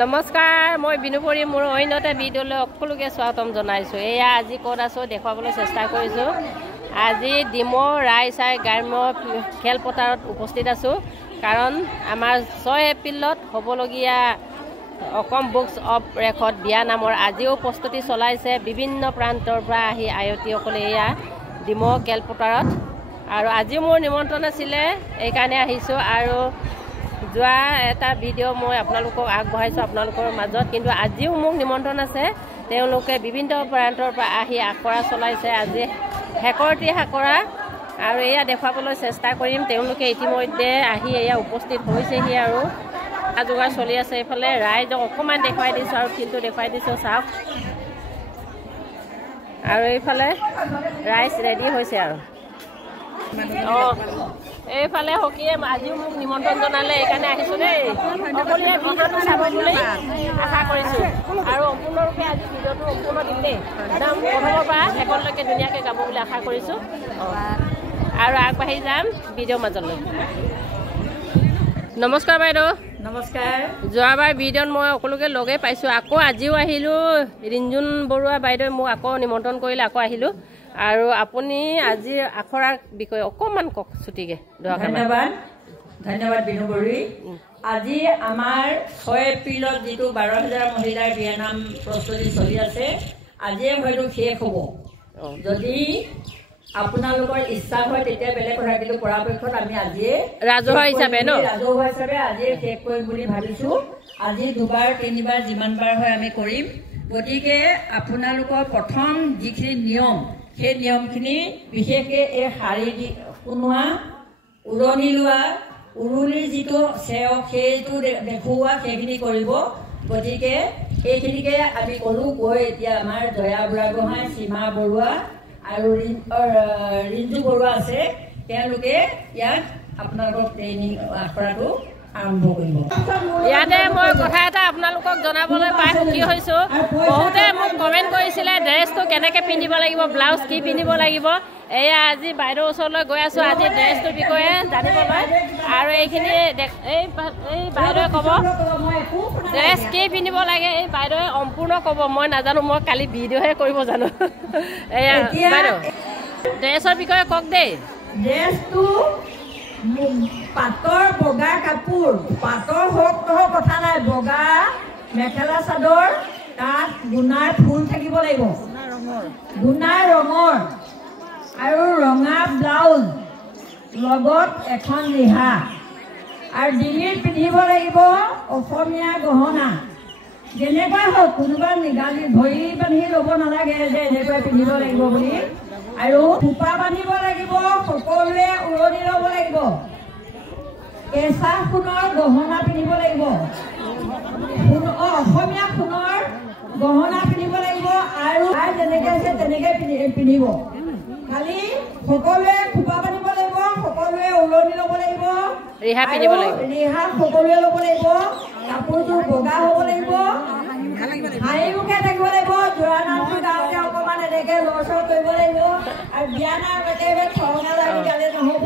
নমস্কাৰ মই বিনুপুৰী মোৰ অন্যতে ভিডিঅ'লৈ সকলোকে স্বাগতম জনাইছোঁ। এয়া আজি ক'ত আছোঁ দেখুৱাবলৈ চেষ্টা কৰিছোঁ। আজি ডিমৌ ৰাইচাই গ্ৰাম্য খেলপথাৰত উপস্থিত আছোঁ, কাৰণ আমাৰ 6 এপ্ৰিলত হ'বলগীয়া অসম বুকছ অফ ৰেকৰ্ড বিয়া নামৰ আজিও প্ৰস্তুতি চলাইছে। বিভিন্ন প্ৰান্তৰ পৰা আহি আয়তীসকলে এয়া ডিমৌ খেলপথাৰত, আৰু আজিও মোৰ নিমন্ত্ৰণ আছিলে, এইকাৰণে আহিছোঁ। আৰু যোৱা এটা ভিডিঅ' মই আপোনালোকক আগবঢ়াইছোঁ আপোনালোকৰ মাজত, কিন্তু আজিও মোক নিমন্ত্ৰণ আছে। তেওঁলোকে বিভিন্ন প্ৰান্তৰ পৰা আহি আখৰা চলাইছে, আজি শেকৰটি আখৰা, আৰু এয়া দেখুৱাবলৈ চেষ্টা কৰিম। তেওঁলোকে ইতিমধ্যে আহি এয়া উপস্থিত হৈছেহি আৰু যোগাৰ চলি আছে। এইফালে ৰাইজক অকণমান দেখুৱাই দিছোঁ আৰু ফিল্ডটো দেখুৱাই দিছোঁ, চাওক। আৰু এইফালে ৰাইজ ৰেডি হৈছে আৰু এইফালে সখীয়ে আজিও মোক নিমন্ত্ৰণ জনালে, এইকাৰণে আহিছোঁ দেই। সকলোৱে ভিডিঅ'টো চাব বুলি আশা কৰিছোঁ, আৰু সম্পূৰ্ণৰূপে আজি ভিডিঅ'টো সম্পূৰ্ণ দিম দেই। একদম প্ৰথমৰ পৰা শেষলৈকে ধুনীয়াকৈ গাব বুলি আশা কৰিছোঁ, আৰু আগবাঢ়ি যাম ভিডিঅ'ৰ মাজলৈ। নমস্কাৰ বাইদেউ। নমস্কাৰ। যোৱাবাৰ ভিডিঅ'ত মই সকলোকে লগেই পাইছোঁ, আকৌ আজিও আহিলোঁ। ৰিঞ্জুন বৰুৱা বাইদেৱে মোক আকৌ নিমন্ত্ৰণ কৰিলে, আকৌ আহিলোঁ। আৰু আপুনি আজিৰ আখৰাৰ বিষয়ে অকণমান কওক ছুটিকৈ। ধন্যবাদ বিনুবৰী। আজি আমাৰ 6 এপ্ৰিলত যিটো 12,000 মহিলাৰ বিয়ানাম প্ৰস্তুতি চলি আছে, আজিয়ে হয়তো শেষ হ'ব। যদি আপোনালোকৰ ইচ্ছা হয় তেতিয়া বেলেগ কথা, কিন্তু পৰাপক্ষত আমি আজিয়ে ৰাজহুৱা হিচাপে আজিয়ে শেষ কৰিম বুলি ভাবিছোঁ। আজি 2বাৰ 3বাৰ যিমানবাৰ হয় আমি কৰিম। গতিকে আপোনালোকৰ প্ৰথম যিখিনি নিয়ম, সেই নিয়মখিনি বিশেষকৈ এই শাৰী শুনোৱা, উৰণি লোৱা, উৰুলিৰ যিটো চেওক সেইটো দেখুওৱা, সেইখিনি কৰিব। গতিকে সেইখিনিকে আমি ক'লোঁ। কৈ এতিয়া আমাৰ জয়া বুঢ়াগোহাঁই, সীমা বৰুৱা আৰু ৰিঞ্জু বৰুৱা আছে, তেওঁলোকে ইয়াত আপোনালোকৰ ট্ৰেইনিং আখৰাটো আৰম্ভ কৰিব। ইয়াতে মই কথা এটা আপোনালোকক জনাবলৈ পাই সুখী হৈছোঁ। বহুতে মোক কমেণ্ট কৰিছিলে ড্ৰেছটো কেনেকৈ পিন্ধিব লাগিব, ব্লাউজ কি পিন্ধিব লাগিব। এয়া আজি বাইদেউৰ ওচৰলৈ গৈ আছোঁ, আজি ড্ৰেছটোৰ বিষয়ে জানিবলৈ। আৰু এইখিনি এই বাইদেৱে ক'ব ড্ৰেছ কি পিন্ধিব লাগে, এই বাইদেৱে সম্পূৰ্ণ ক'ব। মই নাজানো, মই কালি ভিডিঅ'হে কৰিব জানো। এয়া বাইদেউ ড্ৰেছৰ বিষয়ে কওক দেই। ড্ৰেছটো পাটৰ বগা কাপোৰ, পাটৰ হওক নহওক কথা নাই, বগা মেখেলা চাদৰ, তাত গুণাৰ ফুল থাকিব লাগিব, গুণাৰ ৰঙৰ, আৰু ৰঙা ব্লাউজ, লগত এখন ৰিহা, আৰু ডিঙিত পিন্ধিব লাগিব অসমীয়া গহনা। যেনেকুৱা হওক, কোনোবা নিগালি ভৰি বান্ধি ল'ব নালাগে যে এনেকৈ পিন্ধিব লাগিব বুলি। আৰু থোপা বান্ধিব লাগিব, সকলোৱে উৰণি ল'ব লাগিব, কেঁচা সোণৰ গহনা পিন্ধিব লাগিব, অসমীয়া সোণৰ গহনা পিন্ধিব লাগিব, আৰু যেনেকৈ আছে তেনেকৈ পিন্ধিব। খালি সকলোৱে থোপা বান্ধিব লাগিব, সকলোৱে উৰণি ল'ব লাগিব, ৰিহা পিন্ধিব লাগিব, ৰিহা সকলোৱে ল'ব লাগিব, কাপোৰযোৰ বগা হ'ব লাগিব, হাঁহি মুখে থাকিব লাগিব, জোৰা নামটো গাঁৱতে অকণমান এনেকৈ লৰচৰ কৰিব লাগিব। আৰু বিয়া নাম একেবাৰে খৰঙা লাগি গালে নহ'ব।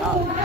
Hare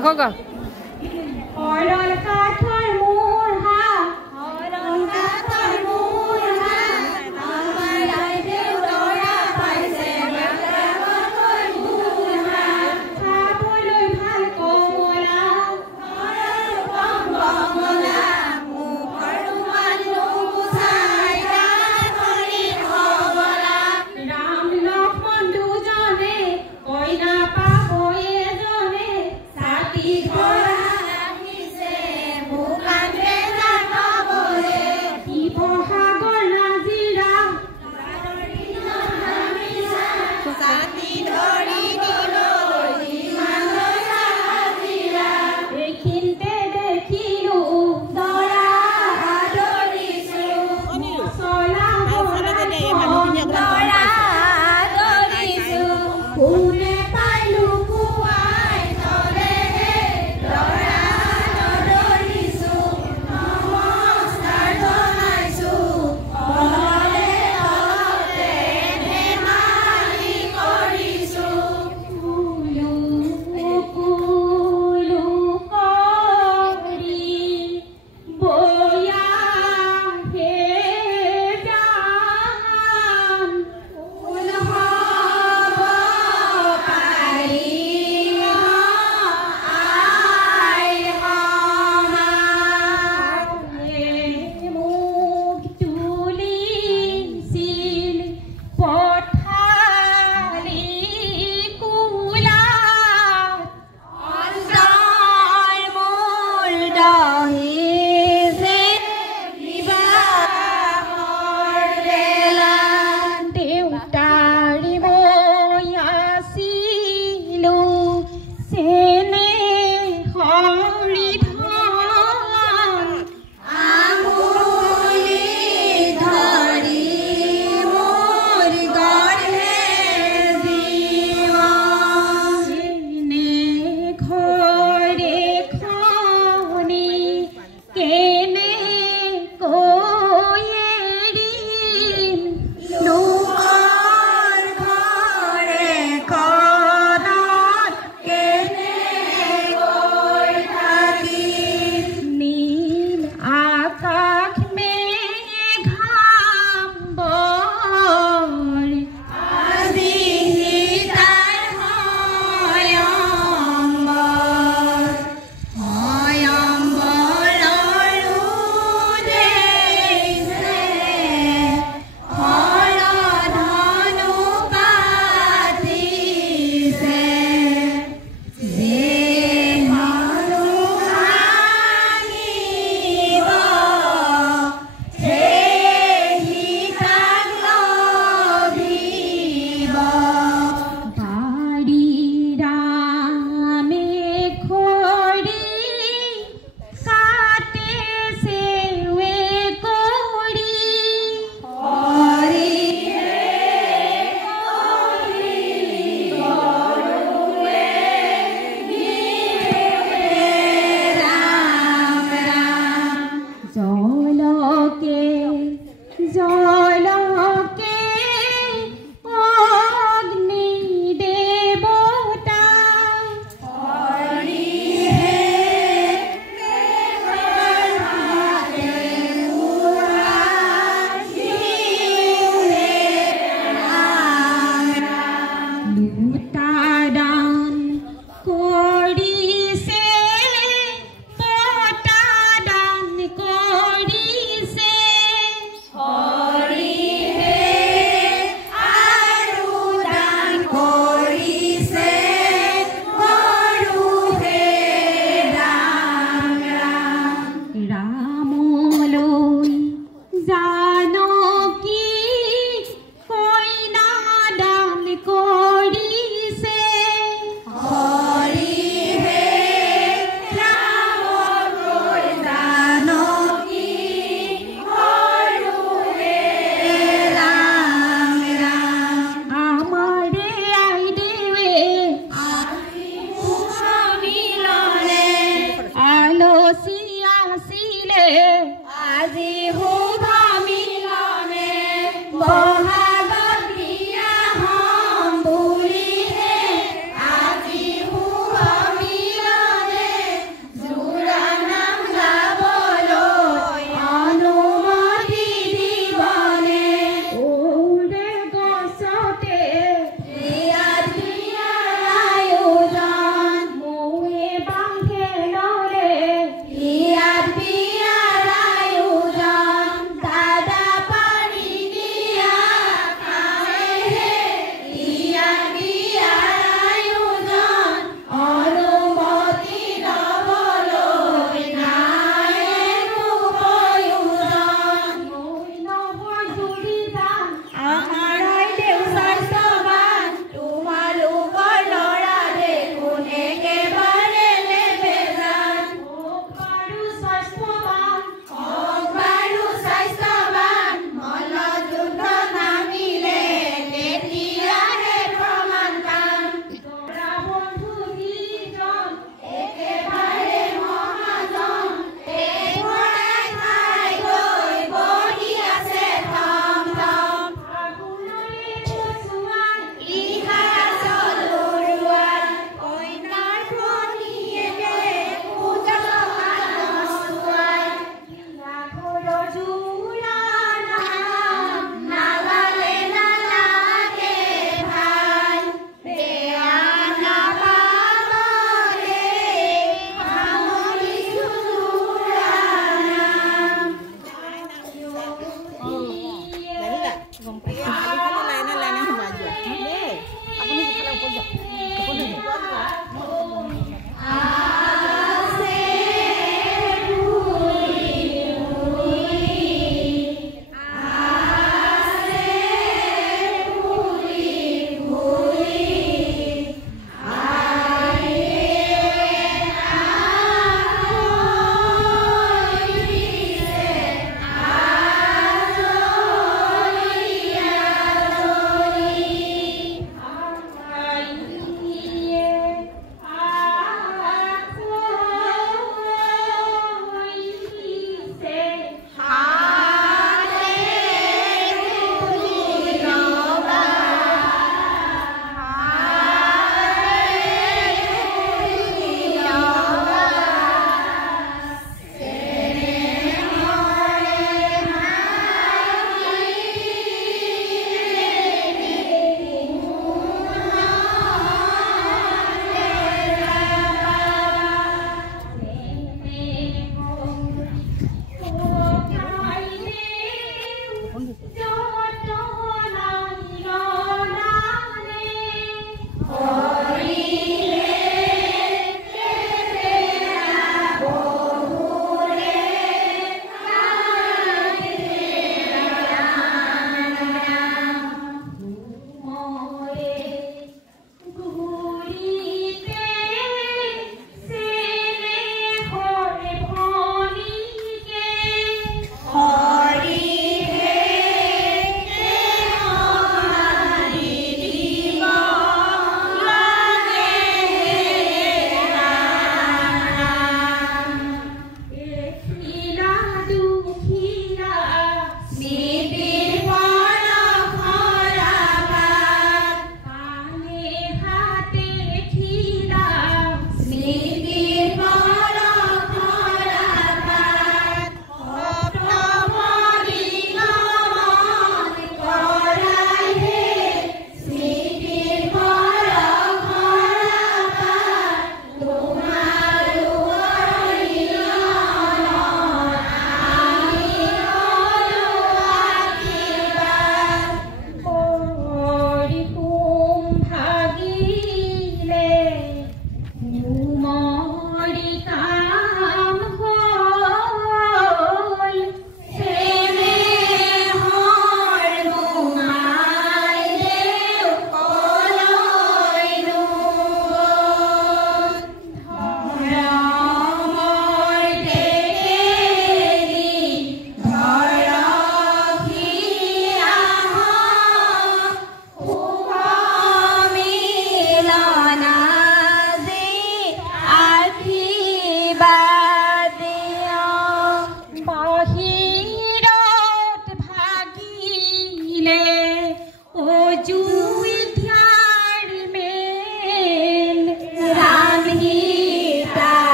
Ako ka. Oral kathar murha, oral kathar murha, amar ai deudora paise matla koi murha, apoloi bhal komola, oral komola, mukhar manu busai da thori hobola, ram lakshman dujone koi na pabo ejone sati gora আহিছে মুকান বেজা পাবলে শিৱসাগৰ নাজিৰা সাতি ধৰি দিবলৈ ইমানলৈ হাজিৰা এইখিনিতে দেখিলো দৰা আদৰিছো মছলা দৰা আদৰিছো কোনে পাইলো কুৱাই তলে দৰা আদৰিছো নমস্কাৰ জনাইছো অললে অললে ধেমালি কৰিছো কুলু কুলু কৰি বয়া হে যাম ফুল হ'ব পাৰিম আই সমানে মোক তুলিছিল পথালি কুলাত অন্তই মোৰ দহিছে বিবাহৰ বেলাত দেউতাৰি মই আছিলো চেনে হৰিধন আঙুলি ধৰি মোৰ গঢ়ে জীৱন চেনে ঘৰে খনি কেনে কৈ এৰিম লোকৰ ঘৰে কণত কেনেকৈ থাকিম নীল আকাশ মেঘাম্বৰ আজি তাৰ ভয়ম্বৰ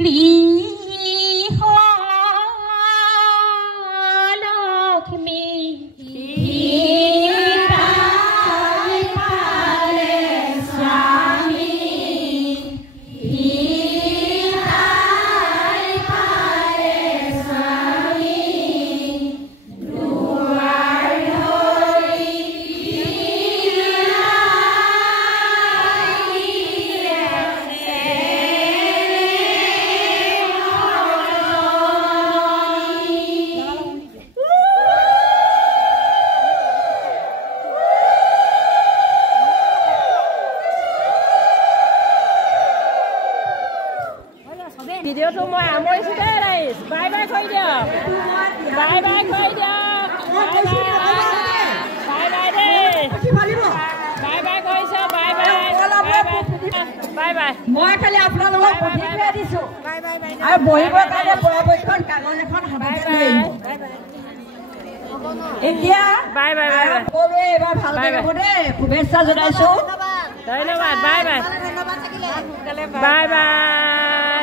গৃহলক্ষ্মী ভিডিঅ'টো মই আমৰিছোঁ দেই ৰাইজ বাই বাই কৰি দিয়ক বাই বাই কৰি দিয়ক বাই বাই দেই বাই বাই কৰিছোঁ বাই বাই বাই বাই মই খালি আপোনালোকক প্ৰতিক্ৰিয়া দিছোঁ আৰু বহিবৰ কাৰণে পৰাপক্ষত কাগজ এখন হাতত লৈ এতিয়া বাই বাই বাই সকলোৱে এইবাৰ ভালকৈ হ'ব দেই শুভেচ্ছা জনাইছোঁ ধন্যবাদ বাই বাই বাই বাই